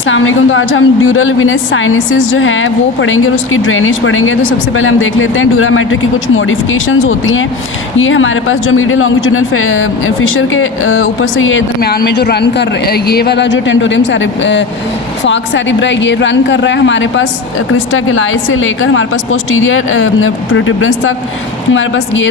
अस्सलाम वालेकुम। तो आज हम ड्यूरल विनस साइनसिस जो है वो पढ़ेंगे और उसकी ड्रेनेज पढ़ेंगे। तो सबसे पहले हम देख लेते हैं ड्यूरामेट्रिक की कुछ मॉडिफिकेशंस होती हैं। ये हमारे पास जो मीडियल लॉन्गिट्यूडनल फिशर के ऊपर से ये दरमियान में जो रन कर ये वाला जो टेंटोरियम फॉक सेरिब्रा ये रन कर रहा है हमारे पास क्रिस्टा गिलाई से लेकर हमारे पास पोस्टीरियर प्रोट्यूबरेंस तक हमारे पास ये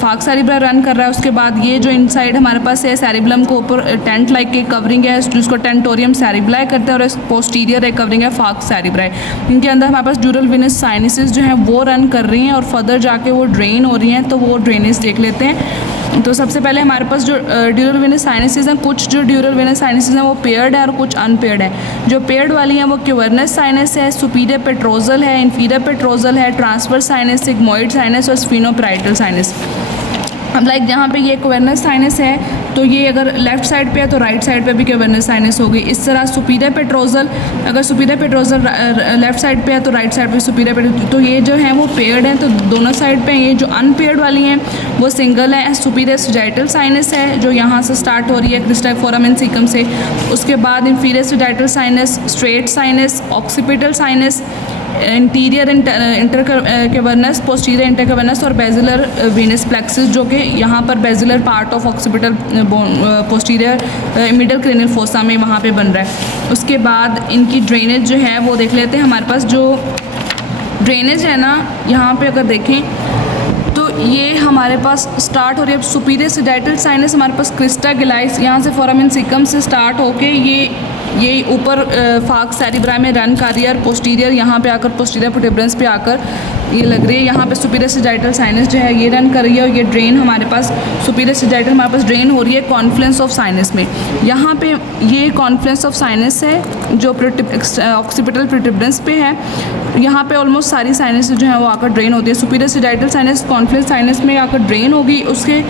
फॉक सेरिब्रा रन कर रहा है। उसके बाद ये जो इनसाइड हमारे पास है सेरिब्लम को ऊपर टेंट लाइक की कवरिंग है जिसको टेंटोरियम सेरिब्रा करते हैं और पोस्टीरियर एक कवरिंग है फॉक सेरिब्रा। इनके अंदर हमारे पास ड्यूरल विनस साइनसिस जो है वो रन कर रही हैं और फर्दर जाके वो ड्रेन हो रही हैं। तो वो ड्रेनेज देख लेते हैं। तो सबसे पहले हमारे पास जो ड्यूरल विनस साइनसिस हैं, कुछ जो ड्यूरल विनस साइनसिस हैं वो पेयर्ड है और कुछ अनपेयर्ड है। जो पेयर्ड वाली हैं वो क्यूवर्नस साइनस है, सुपीरियर पेट्रोजल है, इन्फीरियर पेट्रोजल है, ट्रांसवर्स साइनस, सिग्मोइड साइनस और स्फीनोपराइटल साइनस। अब लाइक जहाँ पे ये क्यूवर्नस साइनस है तो ये अगर लेफ्ट साइड पे है तो राइट साइड पे भी क्यूवर्नस साइनस होगी। इस तरह सुपीरियर पेट्रोजल, अगर सुपीरियर पेट्रोजल लेफ्ट साइड पे है तो राइट साइड पे सुपीरियर पेट्रोजल। तो ये जो है वो पेयर्ड हैं तो दोनों साइड पे। ये जो अनपेयर्ड वाली हैं वो सिंगल है। सुपीरियर सजाइटल साइनस है जो यहाँ से स्टार्ट हो रही है क्रिस्टा फोरामेन सीकम से। उसके बाद inferior sagittal sinus, straight sinus, occipital sinus, anterior intercavernous, posterior intercavernous और बेजिलर वीनस प्लेक्सिस जो कि यहाँ पर basilar part of occipital posterior middle cranial fossa में वहाँ पे बन रहा है। उसके बाद इनकी ड्रेनेज जो है वो देख लेते हैं। हमारे पास जो ड्रेनेज है ना यहाँ पे अगर देखें तो ये हमारे पास स्टार्ट हो रही है सुपीरियर सजाइटल साइनस हमारे पास क्रिस्टा गिलाइस यहाँ से फोरामेन सीकम से स्टार्ट होके ये ऊपर फॉक सेरिब्रा में रन कर रही है और पोस्टीरियर यहाँ पे आकर पोस्टीरियर प्रोट्यूबरेंस पे आकर ये लग रही है। यहाँ पे सुपीरियर सजाइटल साइनस जो है ये रन कर रही है और ये ड्रेन हमारे पास सुपीरियर सजाइटल हमारे पास ड्रेन हो रही है कॉन्फ्लुएंस ऑफ साइनस में। यहाँ पे ये कॉन्फ्लुएंस ऑफ साइनस है जो ऑक्सीपिटल प्रोट्यूबरेंस पे है। यहाँ पे ऑलमोस्ट सारी साइनस जो है वो आकर ड्रेन होती है। Superior sagittal sinus Confluence sinus में आकर ड्रेन होगी। उसके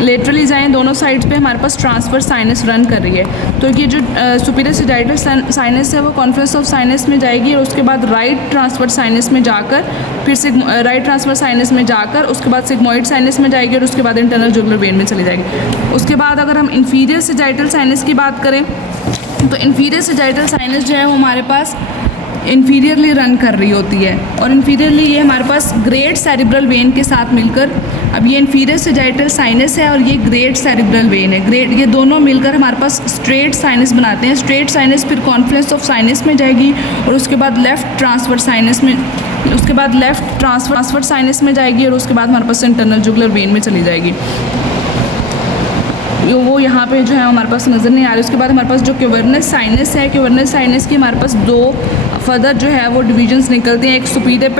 लेटरली जाएँ दोनों साइड्स पे हमारे पास ट्रांसफर साइनस रन कर रही है। तो ये जो सुपीरियर सजाइटल साइनस है वो कॉन्फ्लुएंस ऑफ साइनस में जाएगी और उसके बाद राइट ट्रांसफर साइनस में जाकर फिर से राइट ट्रांसफर साइनस में जाकर उसके बाद सिग्मोइड साइनस में जाएगी और उसके बाद इंटरनल जुगुलर वेन में चली जाएगी। उसके बाद अगर हम इन्फीरियर सजाइटल साइनस की बात करें तो इन्फीरियर सजाइटल साइनस जो है वो हमारे पास इन्फीरियरली रन कर रही होती है और इन्फीरियरली ये हमारे पास ग्रेट सेरिब्रल वेन के साथ मिलकर, अब ये इन्फीरियर सजाइटल साइनस है और ये ग्रेट सेरिब्रल वेन है। ग्रेट ये दोनों मिलकर हमारे पास स्ट्रेट साइनस बनाते हैं। स्ट्रेट साइनस फिर कॉन्फ्लुएंस ऑफ साइनस में जाएगी और उसके बाद लेफ्ट ट्रांसफर साइनस में, उसके बाद लेफ्ट ट्रांसफर साइनस में जाएगी और उसके बाद हमारे पास इंटरनल जुगुलर वेन में चली जाएगी। वो यहाँ पे जो है हमारे पास नज़र नहीं आ रही। उसके बाद हमारे पास जो क्यूवर्नस साइनस है, क्यूवर्नस साइनस की हमारे पास दो फर्दर जो है वो डिवीजन्स निकलते हैं। एक सुपीरियर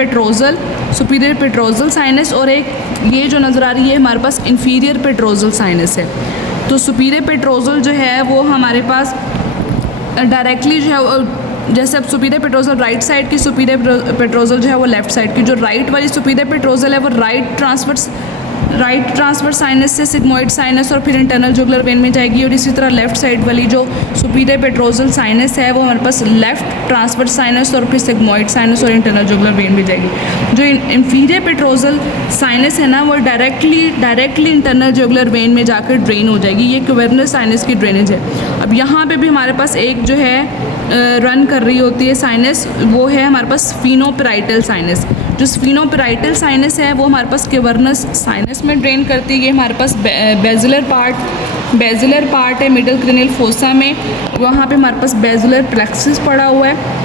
पेट्रोजल साइनस और एक ये जो नज़र आ रही है हमारे पास इन्फीरियर पेट्रोजल साइनस है। तो सुपीरियर पेट्रोजल जो है वो हमारे पास डायरेक्टली जो है जैसे अब सुपीरियर पेट्रोजल राइट साइड की, सुपीरियर पेट्रोजल जो है वो लेफ्ट साइड की। जो राइट वाली सुपीरियर पेट्रोजल है वो राइट ट्रांसफर साइनस से सिग्मोइड साइनस और फिर इंटरनल जुगुलर वेन में जाएगी। और इसी तरह लेफ्ट साइड वाली जो सुपीरियर पेट्रोजल साइनस है वो हमारे पास लेफ्ट ट्रांसफर साइनस और फिर सिग्मोइड साइनस और इंटरनल जुगुलर वेन में जाएगी। जो इन्फीरियर पेट्रोजल साइनस है ना वो डायरेक्टली इंटरनल जुगुलर वेन में जाकर ड्रेन हो जाएगी। ये क्यूवर्नस साइनस की ड्रेनेज है। अब यहाँ पे भी हमारे पास एक जो है रन कर रही होती है साइनस, वो है हमारे पास स्फीनोपराइटल साइनस। जो स्फीनोपराइटल साइनस है वो हमारे पास क्यूवर्नस साइनस में ड्रेन करती है। ये हमारे पास बेजिलर पार्ट है मिडल क्रेनियल फोसा में, वहाँ पे हमारे पास बेजिलर प्लेक्सिस पड़ा हुआ है।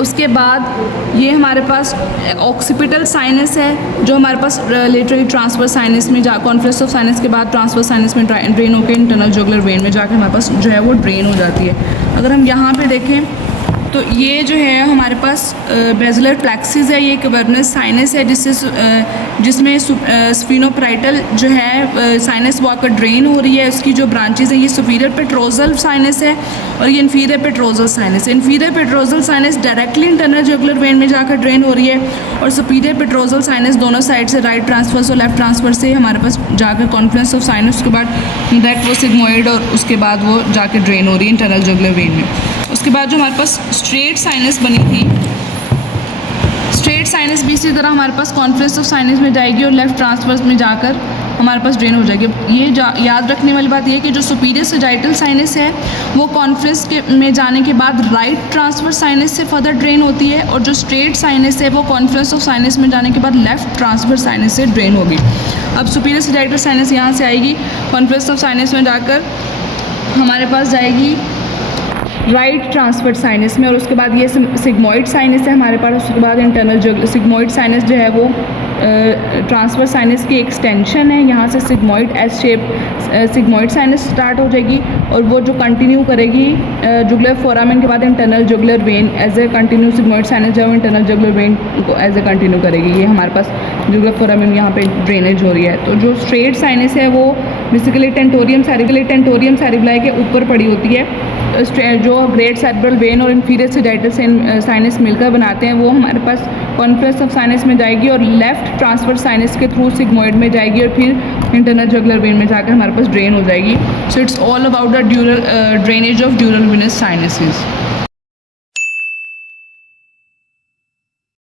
उसके बाद ये हमारे पास ऑक्सीपिटल साइनस है जो हमारे पास लेटरली ट्रांसफर साइनस में कॉन्फ्लुएंस ऑफ साइनस के बाद ट्रांसफर साइनस में ड्रेन होकर इंटरनल जुगुलर वेन में जाकर हमारे पास जो है वो ड्रेन हो जाती है। अगर हम यहाँ पे देखें तो ये जो है हमारे पास बेजिलर प्लेक्सिस है, ये क्यूवर्नस साइनस है जिसमें स्फीनोपराइटल जो है साइनस वो आकर ड्रेन हो रही है। उसकी जो ब्रांचेस है ये सुपीरियर पेट्रोजल साइनस है और ये इन्फीरियर पेट्रोजल साइनस है। Inferior petrosal sinus directly internal jugular when में जाकर ड्रेन हो रही है और सुपीरियर पेट्रोजल साइनस दोनों साइड से राइट ट्रांसफर और लेफ्ट ट्रांसफर से हमारे पास जाकर कॉन्फ्लुएंस ऑफ साइनस, उसके बाद डायरेक्ट वो सिग्मोइड और उसके बाद वो जाकर ड्रेन हो रही है इंटरनल जुगुलर वेन में। उसके बाद जो हमारे पास स्ट्रेट साइनस बनी थी, स्ट्रेट साइनस भी इसी तरह हमारे पास कॉन्फ्लुएंस ऑफ साइनस में जाएगी और लेफ्ट ट्रांसफर्स में जाकर हमारे पास ड्रेन हो जाएगी। ये याद रखने वाली बात ये है कि जो सुपीरियर सजाइटल साइनस है वो कॉन्फ्रेंस के में जाने के बाद राइट ट्रांसवर्स साइनस से फर्दर ड्रेन होती है, और जो स्ट्रेट साइनस है वो कॉन्फ्रेंस ऑफ साइनस में जाने के बाद लेफ्ट ट्रांसवर्स साइनस से ड्रेन होगी। अब सुपीरियर सजाइटल साइनस यहाँ से आएगी, कॉन्फ्रेंस ऑफ साइनस में जाकर हमारे पास जाएगी राइट ट्रांसवर्स साइनस में, और उसके बाद ये सिग्मोइड साइनस है हमारे पास। उसके बाद इंटरनल जो सिग्मोइड साइनस जो है वो ट्रांसवर्स साइनस की एक्सटेंशन है। यहाँ से sigmoid S shape sigmoid sinus start हो जाएगी, और वो जो कंटिन्यू करेगी जुगुलर फोरामेन के बाद internal jugular vein as a continue sigmoid sinus जो इंटरनल जुगुलर वेन को एज ए कंटिन्यू करेगी। ये हमारे पास जुगुलर फोरामेन यहाँ पे ड्रेनेज हो रही है। तो जो स्ट्रेट साइनस है वो बेसिकली टेंटोरियम सेरिबलाई के ऊपर पड़ी होती है। जो ग्रेट सेरेब्रल वेन और इंफीरियर सजाइटल साइनस मिलकर बनाते हैं वो हमारे पास कॉन्फ्रेंस ऑफ साइनस में जाएगी और लेफ्ट ट्रांसवर्स साइनस के थ्रू सिग्मोइड में जाएगी, और फिर इंटरनल जुगुलर वेन में जाकर हमारे पास ड्रेन हो जाएगी। So it's all about the dural drainage of dural venous sinuses.